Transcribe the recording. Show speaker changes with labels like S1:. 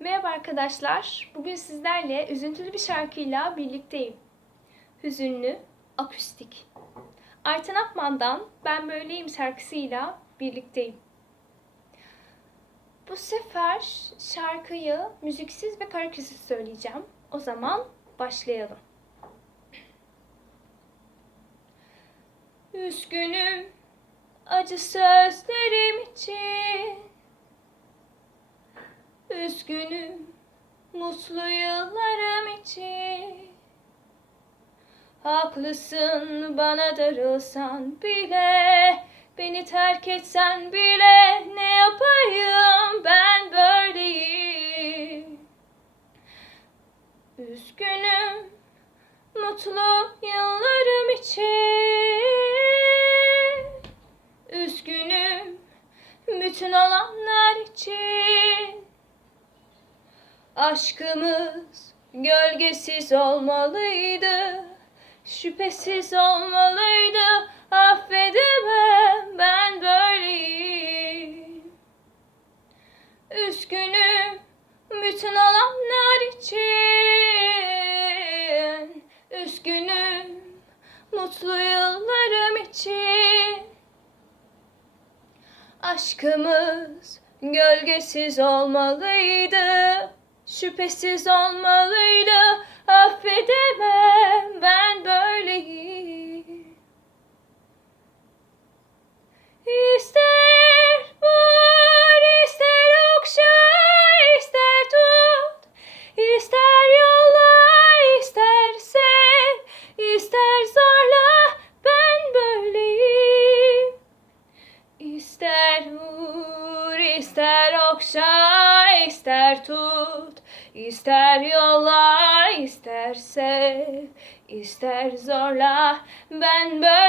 S1: Merhaba arkadaşlar. Bugün sizlerle üzüntülü bir şarkıyla birlikteyim. Hüzünlü, akustik. Ayten Akman'dan Ben Böyleyim şarkısıyla birlikteyim. Bu sefer şarkıyı müziksiz ve karaoke'siz söyleyeceğim. O zaman başlayalım. Üzgünüm acı sözlerim için Üzgünüm mutlu yıllarım için. Haklısın bana darılsan bile Beni terk etsen bile Ne yapayım ben böyleyim. Üzgünüm mutlu yıllarım için. Üzgünüm bütün olanlar için Aşkımız gölgesiz olmalıydı Şüphesiz olmalıydı. Affedemem ben böyleyim. Üzgünüm bütün olanlar için. Üzgünüm mutlu yıllarım için. Aşkımız gölgesiz olmalıydı Şüphesiz olmalıydı Affedemem ben böyleyim İster vur ister okşa ister tut ister yolla ister sev ister zorla ben böyleyim. İster vur, ister okşa, ister tut, ister yolla, ister ister zorla, ben böyle